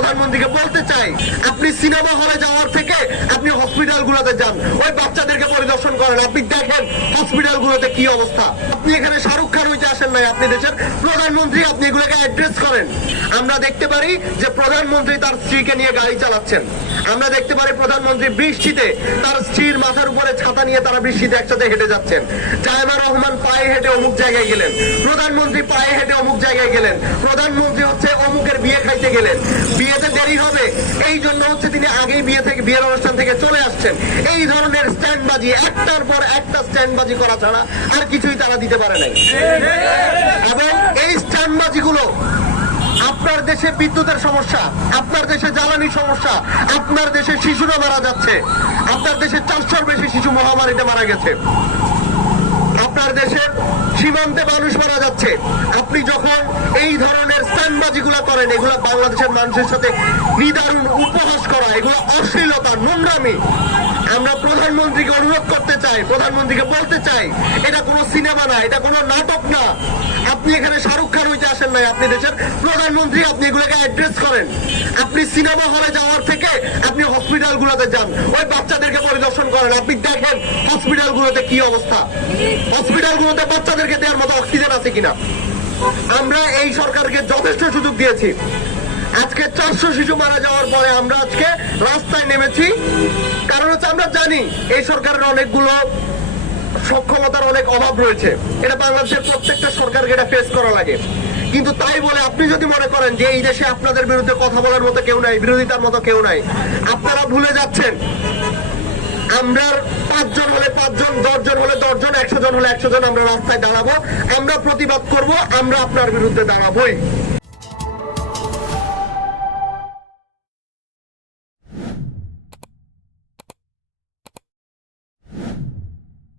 প্রধানমন্ত্রীকে বলতে চাই, আপনি সিনেমা হলে যাওয়ার থেকে আপনি হসপিটাল গুলোতে যান, ওই বাচ্চাদেরকে পরিদর্শন করেন, আপনি দেখেন হসপিটাল গুলোতে কি অবস্থা। আপনি এখানে শাহরুখ খান হইতে আসেন নাই, আপনি দেশের প্রধানমন্ত্রী, আপনি এগুলোকে অ্যাড্রেস করেন। আমরা দেখতে পারি যে প্রধানমন্ত্রী তার স্ত্রীকে নিয়ে গাড়ি চালাচ্ছেন, আমরা দেখতে পারি প্রধানমন্ত্রী বৃষ্টিতে তার স্ত্রীর মাথার উপরে ছাতা নিয়ে তারা বৃষ্টিতে একসাথে হেঁটে যাচ্ছেন। জায়মা রহমান পায়ে হেঁটে অমুক জায়গায় গেলেন, প্রধানমন্ত্রী পায়ে হেঁটে অমুক জায়গায় গেলেন, প্রধানমন্ত্রী হচ্ছে অমুকের বিয়ে খাইতে গেলেন, বিয়েতে দেরি হবে এই জন্য হচ্ছে তিনি আগেই বিয়ের অনুষ্ঠান থেকে চলে আসছেন। এই ধরনের স্ট্যান্ডবাজি, একটার পর একটা স্ট্যান্ডবাজি করা ছাড়া আর কিছুই তারা দিতে পারে নাই। এবং এই স্ট্যান্ডবাজি গুলো আপনার দেশে বিদ্যুতের সমস্যা, আপনার দেশে জ্বালানির সমস্যা, আপনার দেশে শিশুরা মারা যাচ্ছে, আপনার দেশে 400-র বেশি শিশু মহামারীতে মারা গেছে, আপনার দেশের সীমান্তে মানুষ মারা যাচ্ছে। আপনি যখন এই ধরনের স্ট্যান্ডবাজি গুলা করেন, এগুলো বাংলাদেশের মানুষের সাথে নিদারুণ উপহাস করা, এগুলো অশ্লীলতা, নোংরামি। আমরা প্রধানমন্ত্রীকে অনুরোধ করতে চাই, প্রধানমন্ত্রীকে বলতে চাই, এটা কোনো সিনেমা না, এটা কোনো নাটক না। আপনি এখানে শাহরুখ খান হইতে আসেন নাই, আপনি দেশের প্রধানমন্ত্রী, আপনি এগুলোকে অ্যাড্রেস করেন। আপনি সিনেমা হলে যাওয়ার থেকে আপনি হসপিটাল গুলোতে যান, ওই বাচ্চাদেরকে পরিদর্শন করেন, আপনি দেখেন হসপিটাল গুলোতে কি অবস্থা, হসপিটাল গুলোতে বাচ্চাদেরকে দেওয়ার মতো অক্সিজেন আছে কিনা। আমরা এই সরকারকে যথেষ্ট সুযোগ দিয়েছি। আজকে 400 শিশু মারা যাওয়ার পরে আমরা আজকে রাস্তায় নেমেছি, কারণ হচ্ছে আমরা জানি এই সরকারের অনেকগুলো সক্ষমতার অনেক অভাব রয়েছে, এটা বাংলাদেশের প্রত্যেকটা সরকারকে এটা ফেস করা লাগে। কিন্তু তাই বলে আপনি যদি মনে করেন যে এই দেশে আপনাদের বিরুদ্ধে কথা বলার মতো কেউ নাই, বিরোধিতার মতো কেউ নাই, আপনারা ভুলে যাচ্ছেন। আমরা 5 জন হলে 5 জন, 10 জন হলে 10 জন, 100 জন হলে 100 জন আমরা রাস্তায় দাঁড়াবো, আমরা প্রতিবাদ করব, আমরা আপনার বিরুদ্ধে দাঁড়াবোই।